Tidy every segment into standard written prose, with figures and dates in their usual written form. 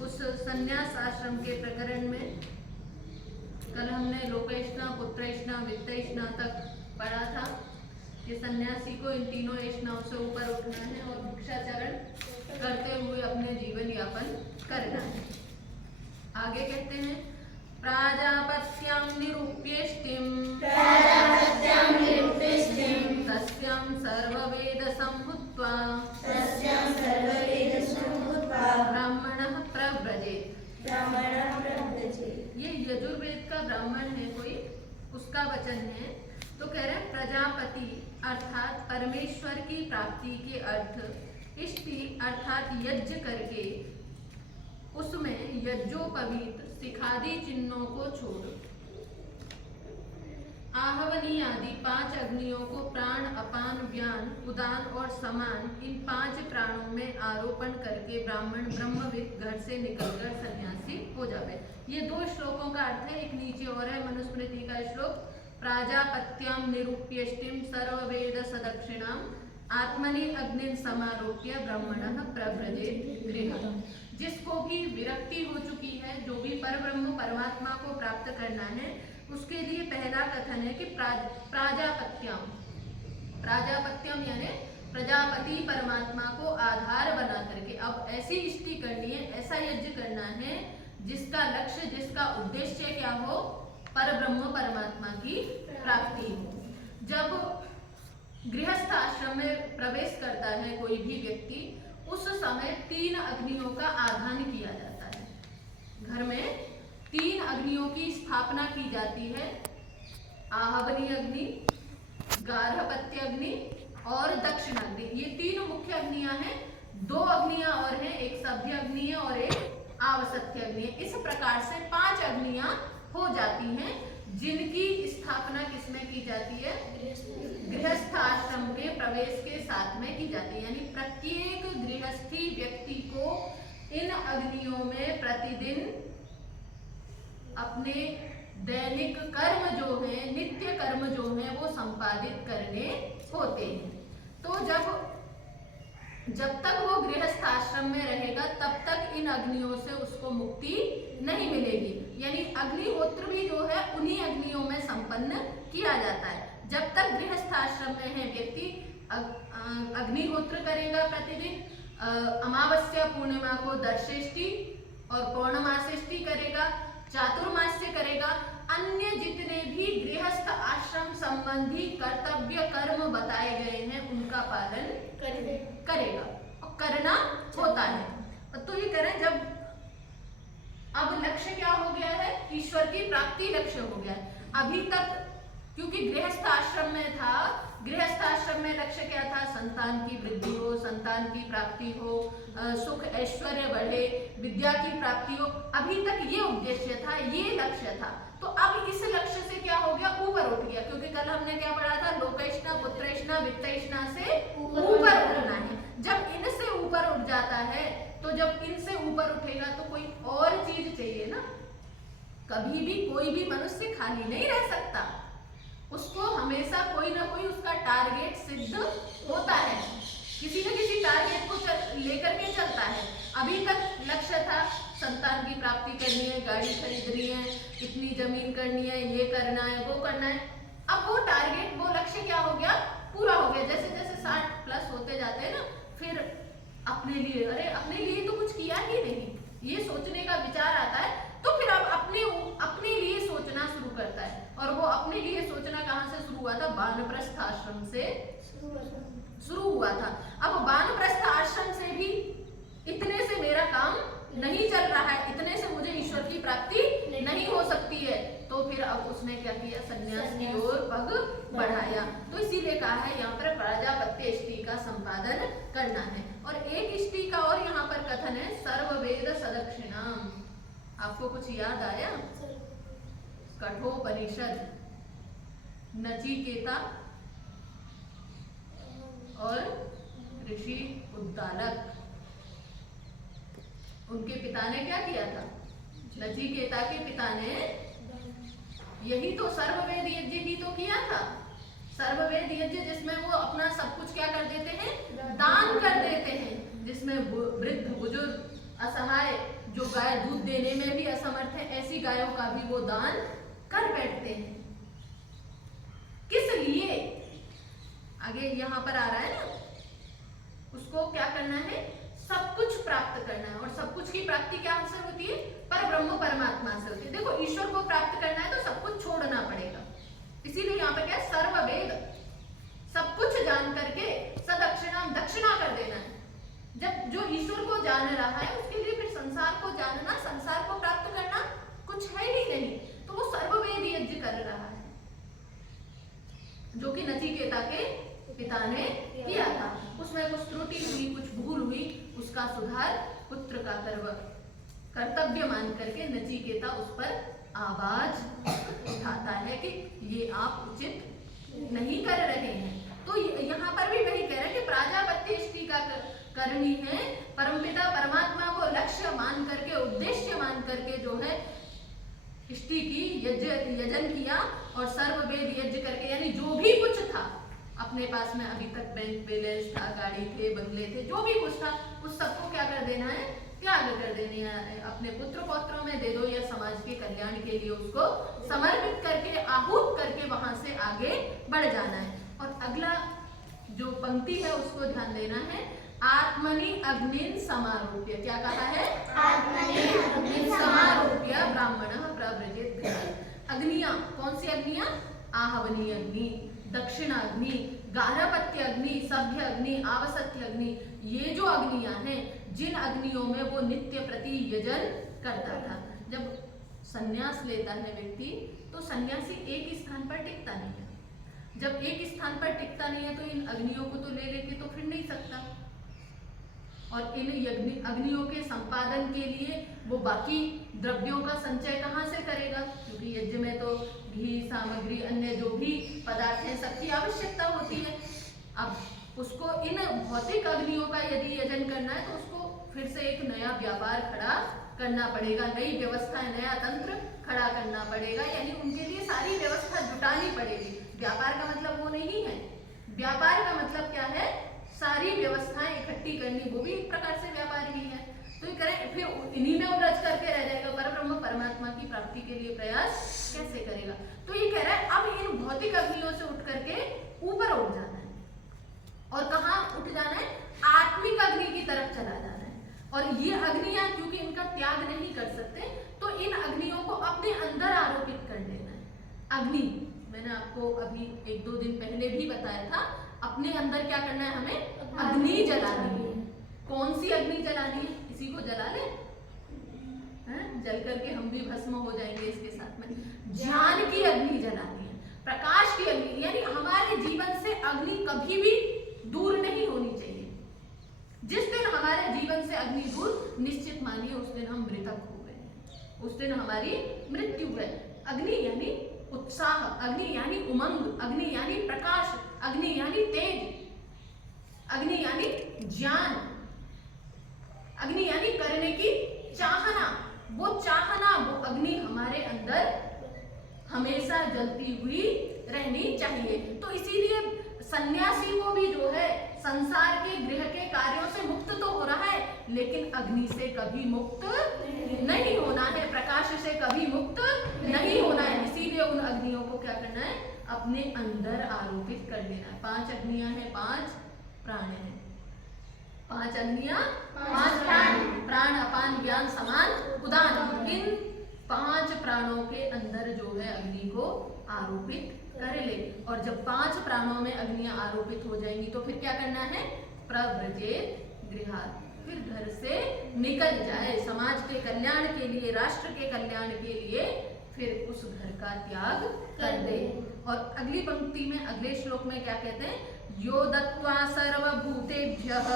उस संन्यास आश्रम के प्रकरण में कल हमने लोकेशना, पुत्रेशना, वित्तेशना तक पढ़ा था कि सन्यासी को इन तीनों ऐष्णाओं से ऊपर उठना है और भिक्षाचरण करते हुए अपने जीवन यापन करना है। आगे कहते हैं प्राजापत्यां निरूप्येष्टिं तस्यां सर्ववेद सम्भूत्वा ब्राह्मणः प्रव्रजेत्। ये यजुर्वेद का ब्राह्मण है कोई, उसका वचन है। तो कह रहे हैं प्रजापति अर्थात परमेश्वर की प्राप्ति के अर्थ इष्टि अर्थात यज्ञ करके उसमें यज्ञोपवीत शिखादि चिन्हों को छोड़ आहवनी आदि 5 अग्नियों को प्राण, अपान, व्यान, उदान और समान इन 5 प्राणों में आरोपण करके ब्राह्मण ब्रह्मविद घर से निकलकर सन्यासी हो जावे। ये 2 श्लोकों का अर्थ है। एक नीचे और है मनुस्मृति का श्लोक प्राजापत्यां निरूप्येष्टिं सर्ववेद सदक्षिणाम आत्मनि अग्निं समारोप्य ब्राह्मणः प्रव्रजेत् गृहम्। जिसको भी विरक्ति हो चुकी है, जो भी परब्रह्म परमात्मा को प्राप्त करना है, उसके लिए पहला कथन है कि प्राजापत्यम यानी प्रजापति परमात्मा को आधार बना करके अब ऐसी इष्टि करनी है, ऐसा यज्ञ करना है जिसका लक्ष्य, जिसका उद्देश्य क्या हो, परब्रह्म परमात्मा की प्राप्ति हो। जब गृहस्थ आश्रम में प्रवेश करता है कोई भी व्यक्ति, उस समय 3 अग्नियों का आधान किया जाता है। घर में 3 अग्नियों की स्थापना की जाती है, आहवनी अग्नि, गार्हपत्य अग्नि और दक्षिणाग्नि। ये 3 मुख्य अग्नियां हैं। 2 अग्नियां और हैं, एक सभ्य अग्नि है और एक आवसत्य अग्नि है। इस प्रकार से 5 अग्नियां हो जाती हैं, जिनकी स्थापना किसमें की जाती है, गृहस्थ आश्रम के प्रवेश के साथ में की जाती है। यानी प्रत्येक गृहस्थी व्यक्ति को इन अग्नियों में प्रतिदिन अपने दैनिक कर्म जो है, नित्य कर्म जो है, वो संपादित करने होते हैं। तो जब तक वो गृहस्थ आश्रम में रहेगा तब तक इन अग्नियों से उसको मुक्ति नहीं मिलेगी। यानी अग्निहोत्र भी जो है उन्हीं अग्नियों में संपन्न किया जाता है। जब तक गृहस्थ आश्रम में है व्यक्ति अग्निहोत्र करेगा प्रतिदिन, अमावस्या पूर्णिमा को दर्शेष्टि और पौर्णमासेष्टि करेगा, चातुर्मास्य करेगा, अन्य जितने भी गृहस्थ आश्रम संबंधी कर्तव्य कर्म बताए गए हैं उनका पालन करेगा और करना होता है। तो ये करें जब अब लक्ष्य क्या हो गया है, ईश्वर की प्राप्ति लक्ष्य हो गया है। अभी तक क्योंकि गृहस्थ आश्रम में था, गृहस्थ आश्रम में लक्ष्य क्या था, संतान की वृद्धि हो, संतान की प्राप्ति हो, सुख ऐश्वर्य बढ़े, विद्या की प्राप्ति हो। अभी तक ये उद्देश्य था, ये लक्ष्य था। तो अब इस लक्ष्य से क्या हो गया, ऊपर उठ गया। क्योंकि कल हमने क्या पढ़ा था, लोकेशना, पुत्रेशना, वित्तेशना से ऊपर उठना है। जब इनसे ऊपर उठ जाता है, तो जब इनसे ऊपर उठेगा तो कोई और चीज चाहिए ना। कभी भी कोई भी मनुष्य खाली नहीं रह सकता, उसको हमेशा कोई ना कोई उसका टारगेट सिद्ध होता है, किसी न किसी टारगेट को लेकर के चलता है। अभी तक लक्ष्य था संतान की प्राप्ति करनी है, गाड़ी खरीदनी है, इतनी जमीन करनी है, ये करना है, वो करना है। अब वो टारगेट, वो लक्ष्य क्या हो गया, पूरा हो गया। जैसे जैसे 60+ होते जाते हैं ना, फिर अपने लिए, अरे अपने लिए तो कुछ किया ही नहीं, ये सोचने का विचार आता है। तो फिर अब अपने लिए सोचना शुरू करता है। और वो अपने लिए सोचना कहाँ से शुरू हुआ था, वानप्रस्थ आश्रम से शुरू हुआ था। अब वानप्रस्थ आश्रम से भी इतने से मेरा काम नहीं चल रहा है, इतने से मुझे ईश्वर की प्राप्ति नहीं हो सकती है। तो फिर अब उसने क्या किया, संन्यास की ओर पग बढ़ाया। तो इसीलिए कहा है यहाँ पर प्राजापत्य इष्टि का संपादन करना है। और एक इष्टि का और यहाँ पर कथन है, सर्ववेद सदक्षिणाम। आपको कुछ याद आया, कठोपनिषद, नचिकेता और ऋषि उद्दालक, उनके पिता ने क्या किया था, नचिकेता के पिता ने यही तो सर्ववेद यज्ञ ही तो किया था। सर्ववेद यज्ञ जिसमें वो अपना सब कुछ क्या कर देते हैं, दान कर देते हैं, जिसमें वृद्ध बुजुर्ग असहाय जो गाय दूध देने में भी असमर्थ है, ऐसी गायों का भी वो दान कर बैठते हैं। किस लिए? आगे यहाँ पर आ रहा है ना, उसको क्या करना है, सब कुछ प्राप्त करना है। और सब कुछ की प्राप्ति क्या से होती है? पर ब्रह्म परमात्मा से होती है। देखो, ईश्वर को प्राप्त करना है तो सब कुछ छोड़ना पड़ेगा। इसीलिए यहाँ पे क्या है, सर्ववेद, सब कुछ जान करके सदक्षिणाम दक्षिणा कर देना है। जब जो ईश्वर को जान रहा है उसके लिए फिर संसार को जानना, संसार को प्राप्त करना कुछ है ही नहीं। तो वो सर्ववेद यज्ञ कर रहा है, जो कि नचिकेता के पिता ने किया था। उसमें कुछ त्रुटि हुई, कुछ भूल हुई, उसका सुधार पुत्र का कर्तव्य मान करके नचिकेता उस पर आवाज उठाता है कि ये आप उचित नहीं कर रहे हैं। तो यहाँ पर भी वही कह रहे हैं कि प्राजापत्य इष्टि का करनी है, परमपिता परमात्मा को लक्ष्य मान करके, उद्देश्य मान करके जो है इष्टि की यजन किया और सर्ववेद यज्ञ करके, यानी जो भी कुछ था अपने पास में, अभी तक बैंक बैलेंस था, गाड़ी थे, बंगले थे, जो भी कुछ था, उस सबको क्या कर देना है, त्याग कर देनी है, अपने पुत्र पौत्रों में दे दो या समाज के कल्याण के लिए उसको समर्पित करके, आहूत करके वहां से आगे बढ़ जाना है। और अगला जो पंक्ति है उसको ध्यान देना है, आत्मनि अग्निन समारोप्य। क्या कहा है? आत्मनि अग्निन समारोप्य ब्राह्मणः प्रव्रजेत गृहात्। अग्नियां, कौन सी अग्नियां? आहवनीय अग्नि, दक्षिणाग्नि, गार्हपत्य अग्नि, सभ्य अग्नि, आवसत्य अग्नि, ये जो अग्नियां हैं, जिन अग्नियों में वो नित्य प्रति यजन करता था। जब संन्यास लेता है व्यक्ति तो सन्यासी एक स्थान पर टिकता नहीं है। जब एक स्थान पर टिकता नहीं है तो इन अग्नियों को तो ले लेके तो फिर नहीं सकता, और इन अग्नियों के संपादन के लिए वो बाकी द्रव्यों का संचय कहाँ से करेगा? क्योंकि यज्ञ में तो घी, सामग्री, अन्य जो भी पदार्थ हैं, सबकी आवश्यकता होती है। अब उसको इन भौतिक अग्नियों का यदि यजन करना है तो उसको फिर से एक नया व्यापार खड़ा करना पड़ेगा, नई व्यवस्था, नया तंत्र खड़ा करना पड़ेगा, यानी उनके लिए सारी व्यवस्था जुटानी पड़ेगी। व्यापार का मतलब वो नहीं है, व्यापार का मतलब क्या है, सारी व्यवस्थाएं इकट्ठी करनी, वो भी एक प्रकार से व्यापार ही है। तो ये करें, फिर इन्हीं में उलझ करके रह जाएगा, परब्रह्म परमात्मा की प्राप्ति के लिए प्रयास कैसे करेगा? तो ये कह रहा है अब इन भौतिक अग्नियों से उठ करके ऊपर उठ जाना है। और कहाँ उठ जाना है? आत्मिक अग्नि की तरफ चला जाना है। और ये अग्नियां क्योंकि इनका त्याग नहीं कर सकते, तो इन अग्नियों को अपने अंदर आरोपित कर लेना है। अग्नि, मैंने आपको अभी 1-2 दिन पहले भी बताया था, अपने अंदर क्या करना है, हमें अग्नि जलानी है। कौन सी अग्नि जलानी है? किसी को जला ले, जल करके हम भी भस्म हो जाएंगे इसके साथ में। ज्ञान की अग्नि जलानी है, प्रकाश की अग्नि, यानी हमारे जीवन से अग्नि कभी भी दूर नहीं होनी चाहिए। जिस दिन हमारे जीवन से अग्नि दूर, निश्चित मानिए उस दिन हम मृतक हो गए, उस दिन हमारी मृत्यु है। अग्नि यानी उत्साह, अग्नि यानी उमंग, अग्नि यानी प्रकाश, अग्नि यानी तेज, अग्नि यानी ज्ञान, अग्नि यानी करने की चाहना। वो चाहना, वो अग्नि हमारे अंदर हमेशा जलती हुई रहनी चाहिए। तो इसीलिए सन्यासी को भी जो है संसार के गृह के कार्यों से मुक्त तो हो रहा है, लेकिन अग्नि से कभी मुक्त नहीं होना है, प्रकाश से कभी मुक्त नहीं होना है। इसीलिए उन अग्नियों को क्या करना है, अपने अंदर आरोपित कर देना है। 5 अग्नियां हैं, 5 प्राण हैं। 5 अग्नियां, 5 प्राण, प्राण अपान ज्ञान समान उदान। इन 5 प्राणों के अंदर जो है अग्नि को आरोपित कर ले। और जब 5 प्राणों में अग्नियां आरोपित हो जाएंगी तो फिर क्या करना है, प्रव्रजेत गृहात्, फिर घर से निकल जाए, समाज के कल्याण के लिए, राष्ट्र के कल्याण के लिए फिर उस घर का त्याग कर दे। और अगली पंक्ति में, अगले श्लोक में क्या कहते हैं, यो दत्त्वा सर्वभूतेभ्यः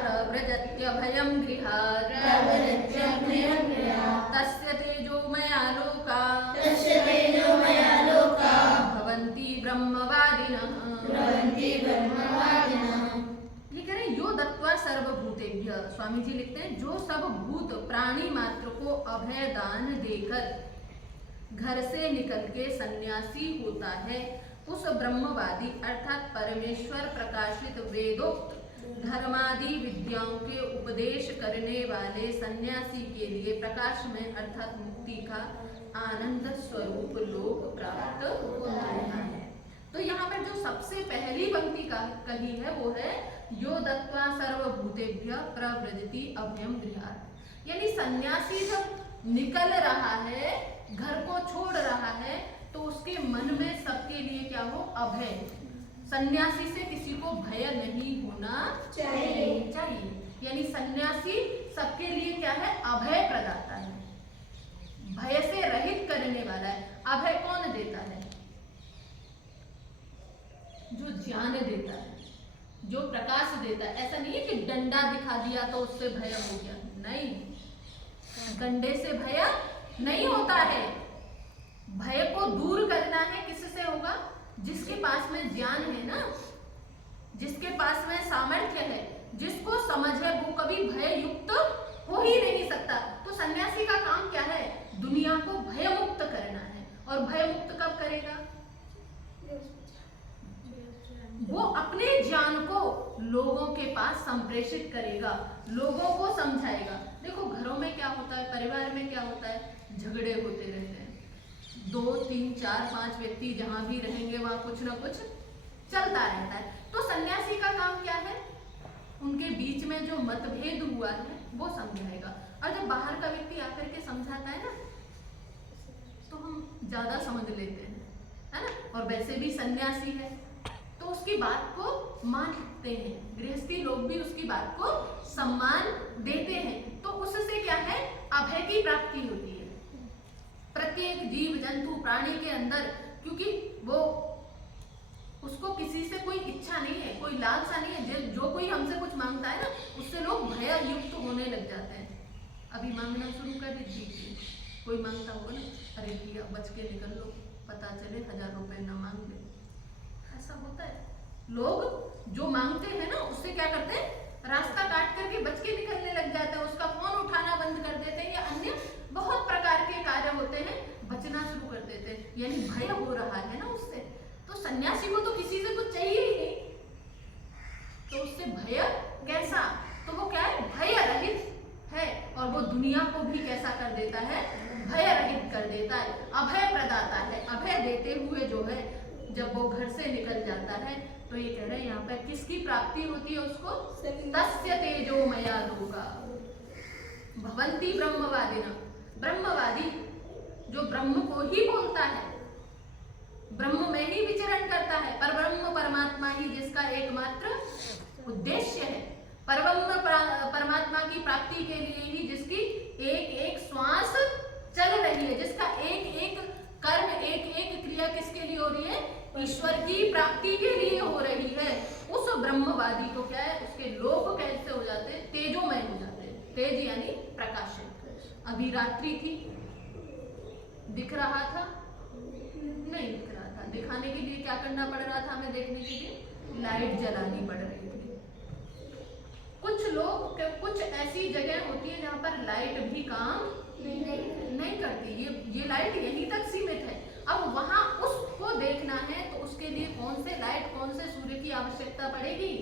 प्रव्रजत्यभयं गृहात् तस्य तेजोमया लोका भवन्ति ब्रह्मवादिनः। ये कह रहे हैं, यो दत्त्वा सर्वभूतेभ्यः, स्वामी जी लिखते हैं, जो सब भूत प्राणी मात्र को अभय दान देकर घर से निकल के सन्यासी होता है, उस ब्रह्मवादी अर्थात परमेश्वर प्रकाशित वेदोक्त धर्मादि विद्याओं के उपदेश करने वाले सन्यासी के लिए प्रकाश में अर्थात मुक्ति का आनंद स्वरूप लोक प्राप्त होता है। तो यहाँ पर जो सबसे पहली पंक्ति का कही है वो है यो दत्वा सर्वभूतेभ्य प्रव्रजति अभयम गृहात्। यानी सन्यासी जब निकल रहा है, घर को छोड़ रहा है, तो उसके मन में सबके लिए क्या हो, अभय। सन्यासी से किसी को भय नहीं होना चाहिए। यानी सन्यासी सबके लिए क्या है, अभय प्रदाता है, भय से रहित करने वाला है। अभय कौन देता है, जो ज्ञान देता है, जो प्रकाश देता है। ऐसा नहीं है कि डंडा दिखा दिया तो उससे भय हो गया, नहीं, डंडे से भय नहीं होता है। भय को दूर करना है, किससे होगा, जिसके पास में ज्ञान है ना, जिसके पास में सामर्थ्य है, जिसको समझ है, वो कभी भय युक्त हो ही नहीं सकता। तो सन्यासी का काम क्या है, दुनिया को भय मुक्त करना है। और भय मुक्त कब करेगा, वो अपने ज्ञान को लोगों के पास संप्रेषित करेगा, लोगों को समझाएगा। देखो घरों में क्या होता है, परिवार में क्या होता है, झगड़े होते रहते हैं। 2, 3, 4, 5 व्यक्ति जहां भी रहेंगे वहां कुछ ना कुछ चलता रहता है। तो सन्यासी का काम क्या है, उनके बीच में जो मतभेद हुआ है वो समझाएगा। और जब बाहर का व्यक्ति आकर के समझाता है ना, तो हम ज्यादा समझ लेते हैं, है ना। और वैसे भी सन्यासी है तो उसकी बात को मानते हैं, गृहस्थी लोग भी उसकी बात को सम्मान देते हैं। तो उससे क्या है, अभय की प्राप्ति होती है प्रत्येक जीव जंतु प्राणी के अंदर, क्योंकि वो उसको किसी से कोई इच्छा नहीं है, कोई लालसा नहीं है। जो कोई हमसे कुछ मांगता है ना, उससे लोग भय युक्त होने लग जाते हैं। अभी मांगना शुरू कर दीजिए, कोई मांगता होगा ना, अरे भैया बच के निकल लो, पता चले 1000 रुपए ना मांग ले। ऐसा होता है, लोग जो मांगते हैं ना उससे क्या करते हैं, रास्ता काट करके बच के निकलने लग जाते हैं, उसका फोन उठाना बंद कर देते हैं, या अन्य बहुत प्रकार के कार्य होते हैं, बचना शुरू कर देते हैं। यानी भय हो रहा है ना उससे। तो सन्यासी को तो किसी से कुछ चाहिए ही नहीं, तो उससे भय कैसा, तो वो क्या है, भय रहित है। और वो दुनिया को भी कैसा कर देता है, भय रहित कर देता है, अभय प्रदाता है। अभय देते हुए जो है, जब वो घर से निकल जाता है, तो ये कह रहे हैं यहाँ पे किसकी प्राप्ति होती है उसको, तस्य तेजोमया लोका भवन्ति ब्रह्मवादिना। ब्रह्मवादी जो ब्रह्म को ही बोलता है, ब्रह्म में ही विचरण करता है, पर ब्रह्म परमात्मा ही जिसका एकमात्र उद्देश्य है, परब्रह्म परमात्मा की प्राप्ति के लिए ही जिसकी एक एक श्वास चल रही है, जिसका एक एक कर्म, एक एक क्रिया किसके लिए हो रही है, ईश्वर की प्राप्ति के लिए हो रही है। उस ब्रह्मवादी को क्या है, उसके लोक कैसे हो जाते हैं, तेजोमय हो जाते हैं। तेज यानी प्रकाशित। अभी रात्रि थी, दिख रहा था, नहीं दिख रहा था, दिखाने के लिए क्या करना पड़ रहा था, हमें देखने के लिए लाइट जलानी पड़ रही थी। कुछ लोग, कुछ ऐसी जगह होती है जहाँ पर लाइट भी काम नहीं करती, ये लाइट यहीं तक सीमित है। अब वहां उसको देखना है तो उसके लिए कौन से लाइट, कौन से सूर्य की आवश्यकता पड़ेगी,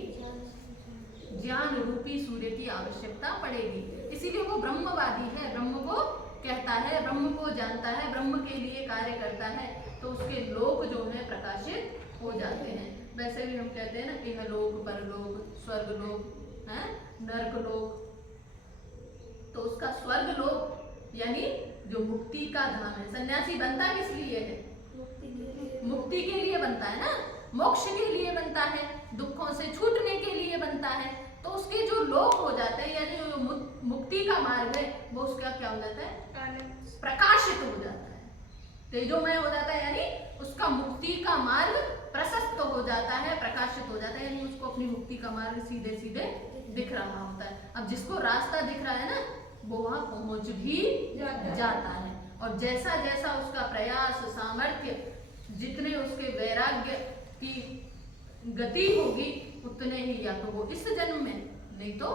ज्ञान रूपी सूर्य की आवश्यकता पड़ेगी। इसीलिए वो ब्रह्मवादी है, ब्रह्म को कहता है, ब्रह्म को जानता है, ब्रह्म के लिए कार्य करता है, तो उसके लोक जो है प्रकाशित हो जाते हैं। वैसे भी हम कहते हैं ना, इहलोक, परलोक, स्वर्गलोक है, नरकलोक। तो उसका स्वर्गलोक यानी जो मुक्ति का धाम है। सन्यासी बनता किस लिए है, मुक्ति के लिए बनता है ना, मोक्ष के लिए बनता है, दुखों से छूटने के लिए बनता है। तो उसके जो लोक हो जाते हैं, यानी जो मुक्ति का मार्ग है, वो उसका क्या हो जाता है, प्रकाशित हो जाता है, तेजोमय हो जाता है। यानी उसका मुक्ति का मार्ग प्रशस्त हो जाता है, प्रकाशित हो जाता है, यानी उसको अपनी मुक्ति का मार्ग सीधे सीधे दिख रहा होता है। अब जिसको रास्ता दिख रहा है ना, वो वहां पहुंच भी जाता है। और जैसा जैसा उसका प्रयास, सामर्थ्य, जितने उसके वैराग्य की गति होगी, उतने ही या तो वो इस जन्म में, नहीं तो,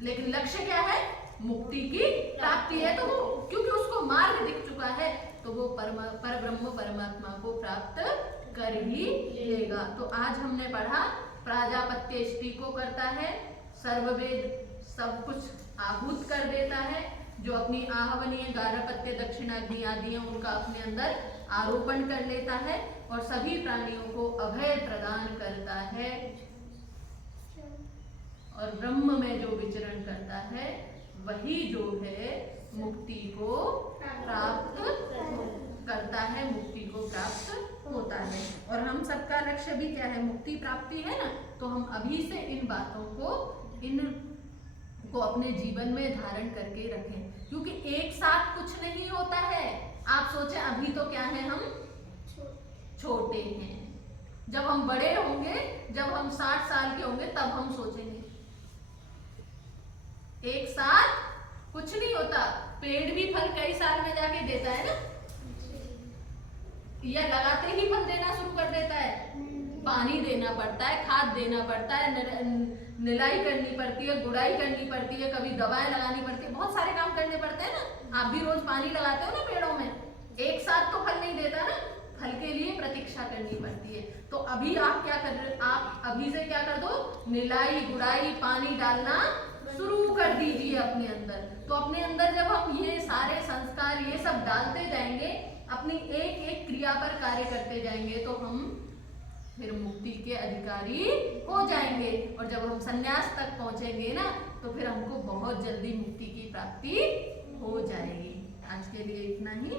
लेकिन लक्ष्य क्या है, मुक्ति की प्राप्ति है। तो वो क्योंकि उसको मार्ग दिख चुका है, तो वो पर ब्रह्म परमात्मा को प्राप्त कर ही लेगा। तो आज हमने पढ़ा प्राजापत्य इष्टि को करता है, सर्ववेद सब कुछ आहूत कर देता है, जो अपनी आहवनीय गार्हपत्य दक्षिणाग्नि आदि है उनका अपने अंदर आरोपण कर लेता है और सभी प्राणियों को अभय प्रदान करता है और ब्रह्म में जो विचरण करता है वही जो है मुक्ति को प्राप्त करता है, मुक्ति को प्राप्त होता है। और हम सबका लक्ष्य भी क्या है? मुक्ति प्राप्ति है ना। तो हम अभी से इन बातों को अपने जीवन में धारण करके रखें, क्योंकि एक साथ कुछ नहीं होता है। आप सोचें अभी तो क्या है, हम छोटे हैं, जब हम बड़े होंगे, जब हम 60 साल के होंगे तब हम सोचेंगे। एक साथ कुछ नहीं होता। पेड़ भी फल कई साल में जाके देता है ना, या लगाते ही फल देना शुरू कर देता है। पानी देना पड़ता है, खाद देना पड़ता है, निलाई करनी पड़ती है, गुड़ाई करनी पड़ती है, कभी दवाएं लगानी पड़ती है, बहुत सारे काम करने पड़ते हैं ना। आप भी रोज पानी लगाते हो ना पेड़ों में, एक साथ तो फल नहीं देता ना, फल के लिए प्रतीक्षा करनी पड़ती है। तो अभी आप क्या कर रहे, आप अभी से क्या कर दो, निलाई गुड़ाई पानी डालना शुरू कर दीजिए अपने अंदर। तो अपने अंदर जब हम ये सारे संस्कार ये सब डालते जाएंगे, अपनी एक एक क्रिया पर कार्य करते जाएंगे, तो हम फिर मुक्ति के अधिकारी हो जाएंगे। और जब हम संन्यास तक पहुंचेंगे ना, तो फिर हमको बहुत जल्दी मुक्ति की प्राप्ति हो जाएगी। आज के लिए इतना ही।